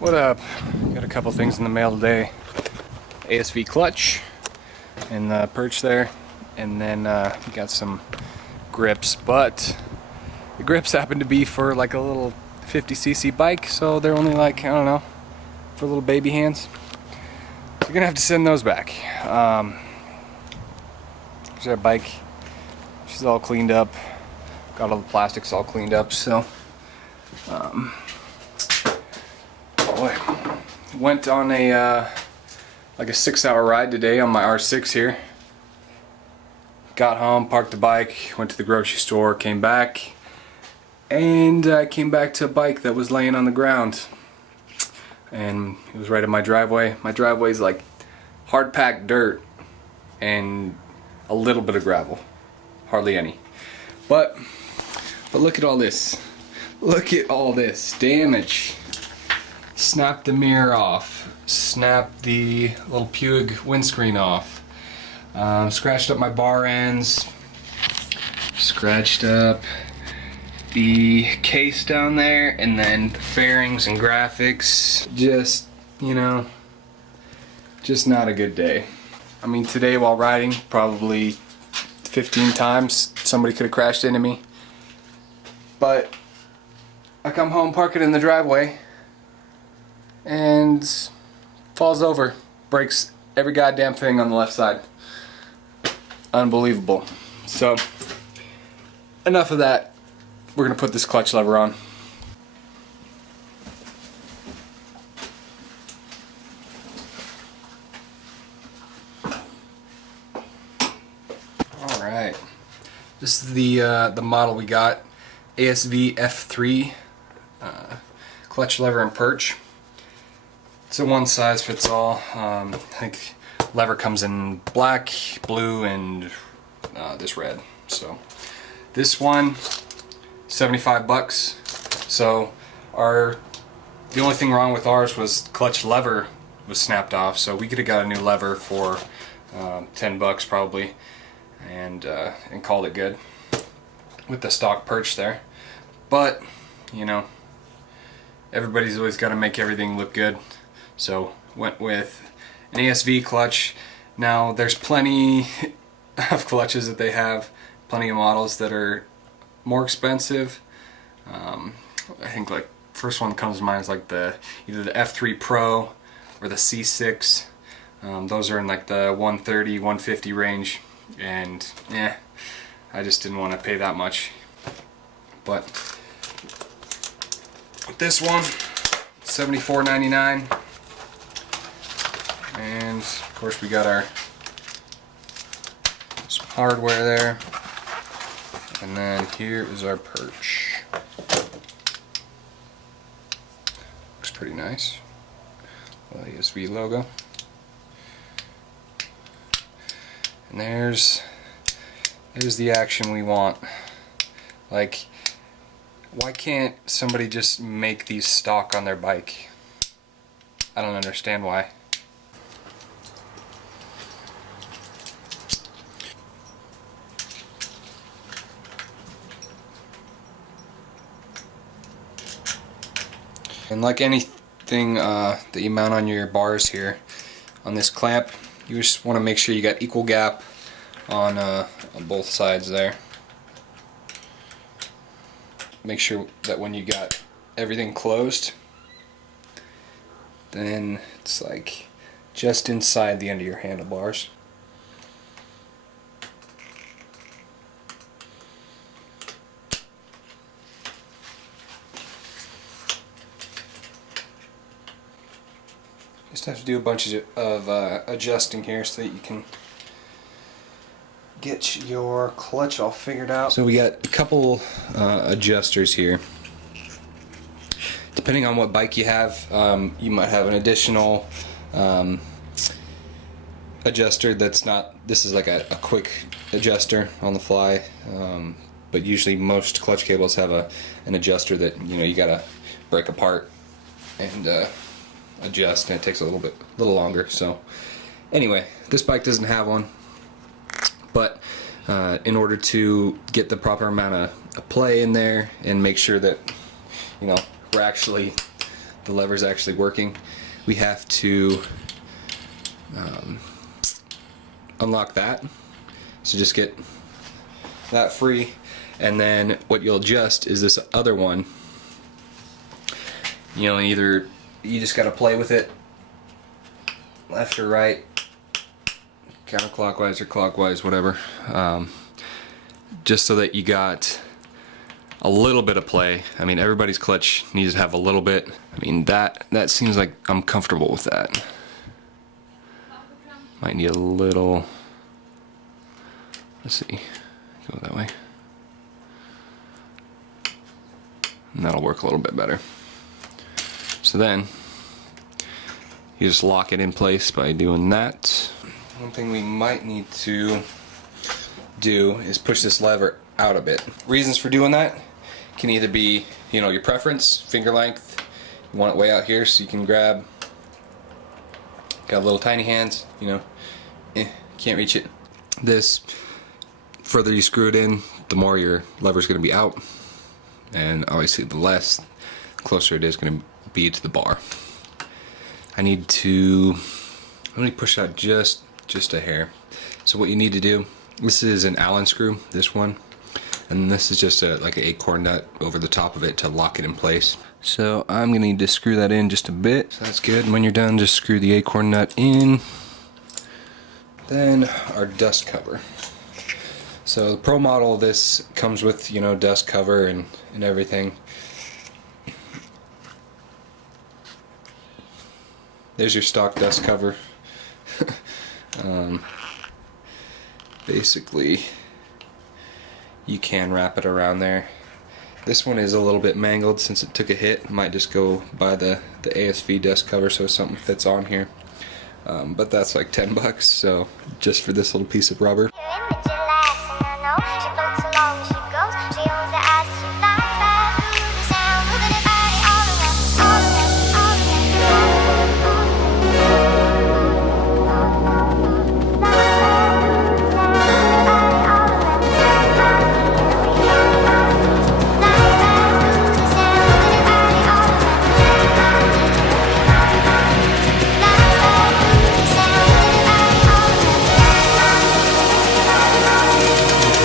What up? Got a couple things in the mail today. ASV clutch and the perch there, and then we got some grips, but the grips happen to be for like a little 50cc bike, so they're only like, I don't know, for little baby hands. So you're gonna have to send those back. There's our bike. She's all cleaned up. Got all the plastics all cleaned up, so went on a like a 6-hour ride today on my R6 here. Got home, parked the bike, went to the grocery store, came back, and I came back to a bike that was laying on the ground, and it was right in my driveway. My driveway is like hard packed dirt and a little bit of gravel, hardly any. But look at all this. Look at all this damage. Snapped the mirror off. Snapped the little Puig windscreen off. Scratched up my bar ends. Scratched up the case down there, and then the fairings and graphics. Just, you know, just not a good day. I mean, today while riding, probably 15 times somebody could have crashed into me. But I come home, park it in the driveway, and falls over, breaks every goddamn thing on the left side. Unbelievable. So enough of that. We're gonna put this clutch lever on. All right. This is the model we got, ASV F3 clutch lever and perch. It's a one size fits all. I think lever comes in black, blue, and this red. So this one, $75. So the only thing wrong with ours was clutch lever was snapped off. So we could have got a new lever for $10 probably, and called it good with the stock perch there. But you know, everybody's always got to make everything look good. So went with an ASV clutch. Now there's plenty of clutches that they have, plenty of models that are more expensive. I think like first one that comes to mind is like either the F3 Pro or the C6. Those are in like the 130, 150 range, and yeah, I just didn't want to pay that much. But with this one, $74.99. And of course we got some hardware there, and then here is our perch. Looks pretty nice. ASV logo. And there's the action we want. Like, why can't somebody just make these stock on their bike? I don't understand why. And like anything that you mount on your bars here, on this clamp, you just want to make sure you got equal gap on both sides there. Make sure that when you got everything closed, then it's like just inside the end of your handlebars. Just have to do a bunch of adjusting here so that you can get your clutch all figured out. So we got a couple adjusters here. Depending on what bike you have, you might have an additional adjuster that's not, this is like a quick adjuster on the fly, but usually most clutch cables have an adjuster that, you know, you gotta break apart and adjust, and it takes a little longer. So anyway, this bike doesn't have one, but in order to get the proper amount of play in there and make sure that, you know, we're actually the lever's actually working, we have to unlock that. So just get that free, and then what you'll adjust is this other one. You know, either you just gotta play with it left or right, counterclockwise or clockwise, whatever, just so that you got a little bit of play. I mean, everybody's clutch needs to have a little bit. I mean, that seems like I'm comfortable with that. Might need a little, let's see, go that way. And that'll work a little bit better. So then, you just lock it in place by doing that. One thing we might need to do is push this lever out a bit. Reasons for doing that can either be, you know, your preference, finger length. You want it way out here so you can grab. Got little tiny hands, you know, can't reach it. This, further you screw it in, the more your lever's going to be out, and obviously the less, closer it is going to be to the bar. I need to push it out just a hair. So what you need to do, this is an Allen screw, this one, and this is just like an acorn nut over the top of it to lock it in place. So I'm gonna need to screw that in just a bit. So that's good. And when you're done, just screw the acorn nut in. Then our dust cover. So the pro model of this comes with, you know, dust cover and everything. There's your stock dust cover. Basically, you can wrap it around there. This one is a little bit mangled since it took a hit. Might just go buy the ASV dust cover so something fits on here. But that's like $10, so just for this little piece of rubber.